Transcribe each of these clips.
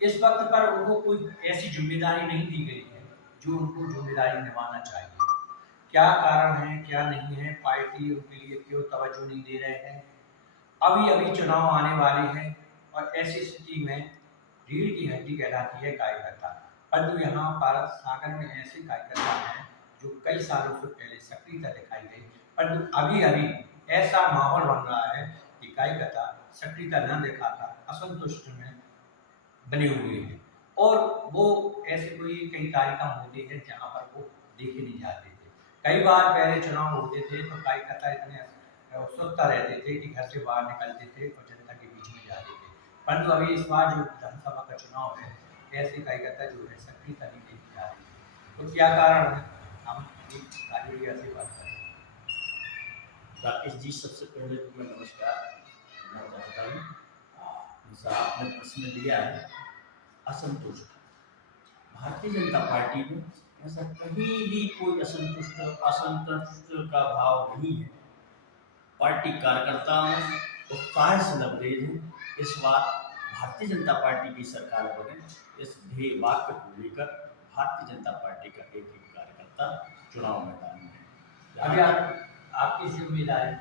इस वक्त पर उनको कोई ऐसी जिम्मेदारी नहीं दी गई है जो उनको जिम्मेदारी निभाना चाहिए। क्या कारण है, क्या नहीं है, पार्टी उनके लिए क्यों तवज्जो नहीं दे रहे हैं। अभी अभी चुनाव आने वाले हैं और ऐसी स्थिति में रीढ़ की हड्डी कहलाती है कार्यकर्ता। परंतु यहाँ भारत सागर में ऐसे कार्यकर्ता हैं जो कई सालों से पहले सक्रियता दिखाई गई, परंतु अभी अभी ऐसा माहौल बन रहा है कि कार्यकर्ता सक्रियता न दिखाकर असंतुष्ट में बने हुए हैं और वो ऐसे कोई कई कार्यक्रम होते हैं जहाँ पर वो देखे नहीं जाते थे। कई बार पहले चुनाव होते थे तो कार्यकर्ता इतने उत्सुकता रहते थे कि घर से बाहर निकलते थे और जनता के बीच में जाते थे, परंतु अभी इस बार जो विधानसभा का चुनाव है ऐसे कार्यकर्ता जो है सक्रियता नहीं देखी जा रही है। तो क्या कारण है, हम एक कार्यकर्ता से बात करें। राकेश जी, सबसे पहले तो मैं नमस्कार करना चाहता हूँ। जैसा आपने प्रश्न दिया है, असंतुष्ट, भारतीय जनता पार्टी में ऐसा कहीं भी कोई असंतुष्ट का भाव नहीं है। पार्टी कार्यकर्ताओं में उत्साह से लबरेज है। इस बार भारतीय जनता पार्टी की सरकार बने, इस ध्येय वाक्य को लेकर भारतीय जनता पार्टी का एक एक कार्यकर्ता चुनाव मैदान में है। अभी आपकी जिम्मेदारी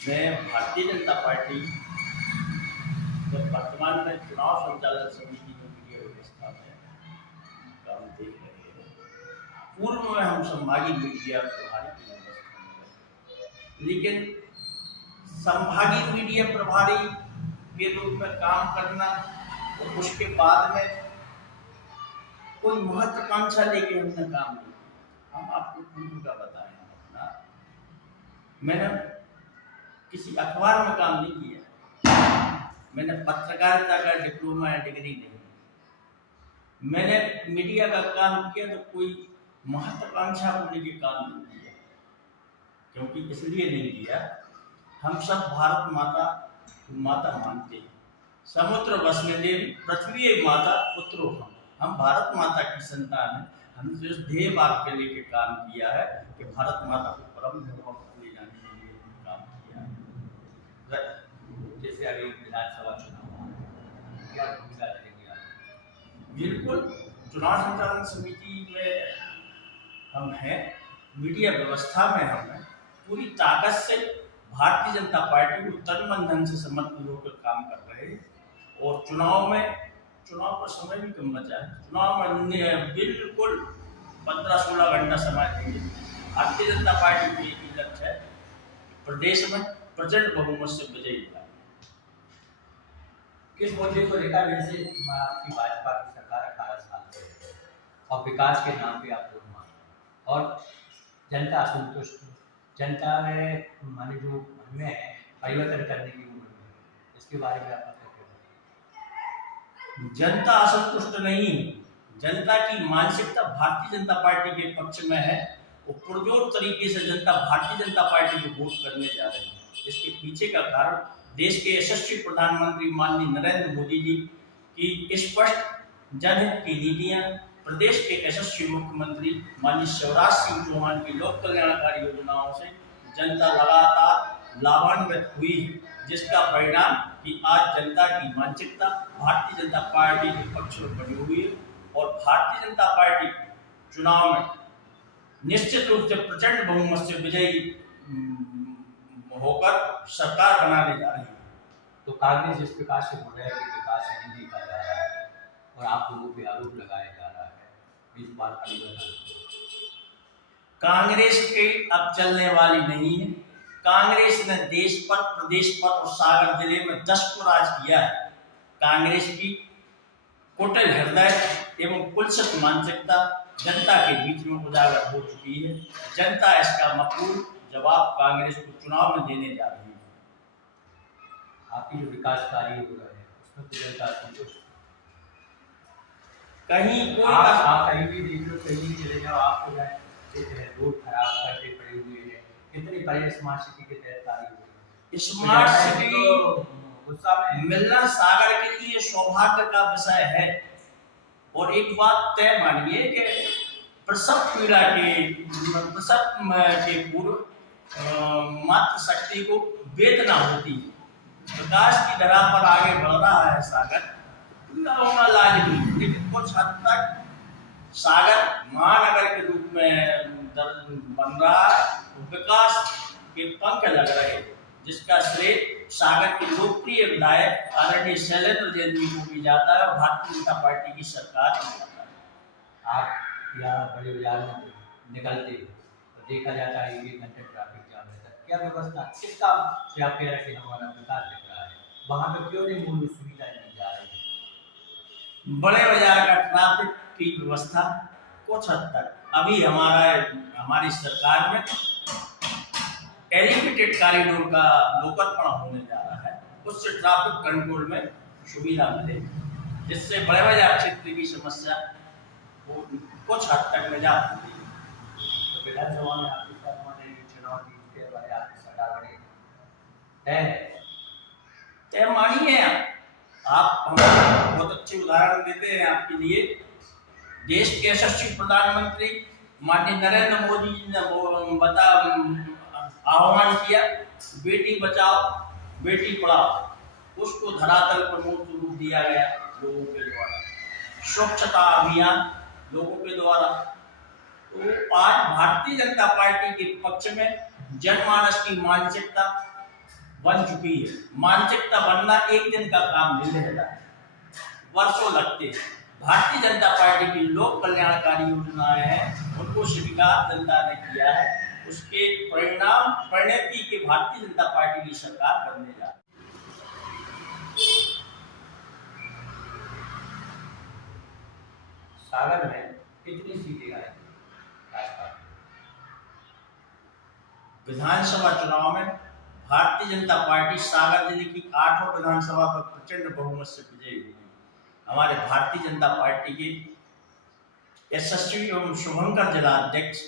मैं भारतीय जनता पार्टी जब वर्तमान में चुनाव संचालन समिति में मीडिया व्यवस्था में काम देख रहे हैं, पूर्व में हम संभागीय मीडिया प्रभारी की व्यवस्था में रहे, लेकिन संभागीय मीडिया प्रभारी के रूप में काम करना और उसके बाद में कोई महत्वाकांक्षा लेके हमने काम नहीं किया। हम आपको पूर्व का बताएं अपना, मैंने किसी अखबार में काम नहीं किया, मैंने पत्रकारिता का डिप्लोमा या डिग्री नहीं, मैंने मीडिया का काम किया तो कोई महत्वाकांक्षा को लेकर काम नहीं किया। क्योंकि इसलिए नहीं किया, हम सब भारत माता माता मानते हैं, समुद्र वसने देवी पृथ्वी माता पुत्रो हम भारत माता की संतान है। हमने इस ध्येय वाक्य लेके काम किया है कि भारत माता को परम धर्म ले जाने के लिए काम किया है। जैसे अभी विधानसभा चुनाव क्या भूमिका रहेगी आप? बिल्कुल, चुनाव संचालन समिति में हम हैं, मीडिया व्यवस्था में हम हैं, पूरी ताकत से भारतीय जनता पार्टी को तन मन धन से समर्पित होकर काम कर रहे हैं। और चुनाव का समय भी कम बचा है, चुनाव में बिल्कुल 15-16 घंटा समय देंगे। भारतीय जनता पार्टी को एक ही लक्ष्य है, प्रदेश में प्रचंड बहुमत से विजयी होगा। किस मुद्दे को लेकर वैसे आपकी भाजपा की सरकार 18 साल से और विकास के नाम पे आप लोग मांग और जनता असंतुष्ट, जनता में माने जो मन में है परिवर्तन करने की उम्र में, इसके बारे में आप जनता असंतुष्ट नहीं, जनता की मानसिकता भारतीय जनता पार्टी के पक्ष में है और पुरजोर तरीके से जनता भारतीय जनता पार्टी को वोट करने जा रही है। इसके पीछे का कारण देश के यशस्वी प्रधानमंत्री माननीय नरेंद्र मोदी जी की स्पष्ट जनहित की नीतियां, प्रदेश के यशस्वी मुख्यमंत्री माननीय शिवराज सिंह चौहान की लोक कल्याणकारी योजनाओं से जनता लगातार लाभान्वित हुई है, जिसका परिणाम कि आज जनता की मानसिकता भारतीय जनता पार्टी के पक्ष में बनी हुई है और भारतीय जनता पार्टी चुनाव में निश्चित रूप से प्रचंड बहुमत से विजयी होकर सरकार बनाने जा रही है। तो कांग्रेस जिस प्रकार से बोल रहा है कि विकास नहीं देखा जा रहा है और आप लोगों पे आरोप लगाया जा रहा है, इस बार कांग्रेस के अब चलने वाली नहीं है। कांग्रेस ने देश पर, प्रदेश पर और सागर जिले में 10 को राज किया है। कांग्रेस की कुटिल हृदय एवं कुत्सित मानसिकता जनता के बीच में उजागर हो चुकी है। जनता इसका मकबूल जवाब कांग्रेस को चुनाव में देने जा रही है। आपकी जो विकास कार्य हो रहे हैं उसमें तो जनता संतुष्ट, कहीं कोई आप कहीं भी देख लो, कहीं भी चले जाओ, आपको रोड खराब करके पड़े हुए हैं, कितनी बड़ी स्मार्ट सिटी के तहत कार्य हो रही है। स्मार्ट सिटी मिलना सागर के लिए सौभाग्य का विषय है। और एक बात तय मानिए कि प्रसव पीड़ा के पूर्व मातृशक्ति को वेदना होती है। विकास की धरा पर आगे बढ़ रहा है सागर, सुविधा होना लाजमी, लेकिन कुछ हद तक सागर महानगर के रूप में बन रहा है, विकास के पंख लग रहे हैं, जिसका श्रेय सागर के लोकप्रिय विधायक आदरणीय शैलेंद्र जैन जी को भी जाता है और भारतीय जनता पार्टी की सरकार को जाता है। आप यहाँ बड़े बाजार में निकलते तो देखा जाता है 1 घंटे ट्रैफिक जाम रहता है। क्या व्यवस्था, किस काम से आप कह रहे हैं कि हमारा विकास दिख रहा है, वहाँ पे क्यों नहीं मूलभूत सुविधाएं दी जा रही है? बड़े बाजार का ट्रैफिक की व्यवस्था कुछ हद तक अभी हमारी सरकार में एलिवेटेड कॉरिडोर का लोकार्पण होने जा रहा है, उससे ट्रैफिक कंट्रोल में सुविधा मिले, जिससे बड़े बाजार क्षेत्र की समस्या को कुछ हद तक निजात मिलेगी। तो विधानसभा में आपकी सरकार ने चुनाव जीतने वाले आपकी सरकार बने तय मानिए, आप हमको बहुत अच्छे उदाहरण देते हैं आपके लिए। देश के यशस्वी प्रधानमंत्री माननीय नरेंद्र मोदी जी ने आह्वान किया, बेटी बचाओ बेटी पढ़ाओ, उसको धरातल पर मूर्त रूप दिया गया लोगों के द्वारा, स्वच्छता अभियान लोगों के द्वारा। तो आज भारतीय जनता पार्टी के पक्ष में जनमानस की मानसिकता बन चुकी है। मानसिकता बनना एक दिन का काम नहीं रहता है, वर्षों लगते हैं। भारतीय जनता पार्टी की लोक कल्याणकारी योजनाएं हैं, उनको स्वीकार जनता ने किया है, उसके परिणति के भारतीय जनता पार्टी की सरकार बनने जा रही है। सागर में कितनी सीटें आएंगी विधानसभा चुनाव में? भारतीय जनता पार्टी सागर जिले की 8 विधानसभा पर प्रचंड बहुमत से विजयी हुई। हमारे भारतीय जनता पार्टी के यशस्वी एवं शुभंकर जिला अध्यक्ष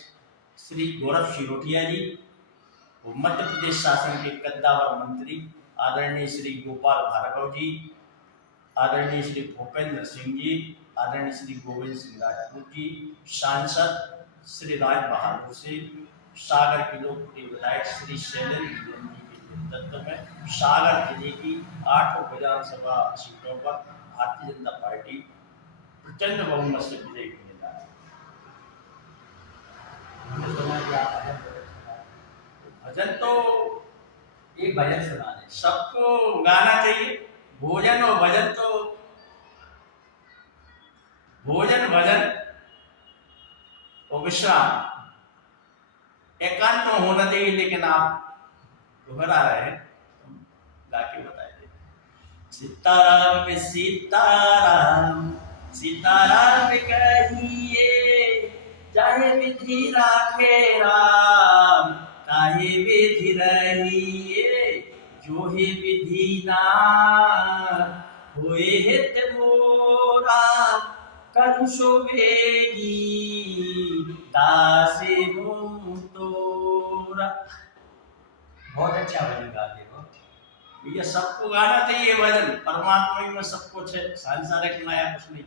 श्री गौरव शिरोटिया जी, वो मध्य प्रदेश शासन के कद्दावर मंत्री आदरणीय श्री गोपाल भार्गव जी, आदरणीय श्री भूपेंद्र सिंह जी, आदरणीय श्री गोविंद सिंह राजपूत जी, सांसद श्री राज बहादुर सिंह, सागर के लोकप्रिय विधायक श्री शैलेंद्र जैन जी के नेतृत्व में सागर जिले की 8 विधानसभा सीटों पर भारतीय जनता पार्टी प्रचंड बहुमत से विजयी होने जा रही है। भजन तो एक भजन सुना दे, सबको गाना चाहिए। भोजन और भजन तो भोजन भजन और विश्राम एकांत में होना चाहिए, लेकिन आप दोहरा रहे हैं, गा के बताइए। सीताराम सीताराम सीताराम कहिए, चाहे विधि राखे राम, काहे विधि रहिए, जो ही विधि ना होए हित मोरा, कनु सोवेगी दासे मुँह तोरा। बहुत अच्छा भजन गाते हो भैया, सबको गाना चाहिए भजन, परमात्मा में सब कुछ है, सांसारिक नया कुछ नहीं।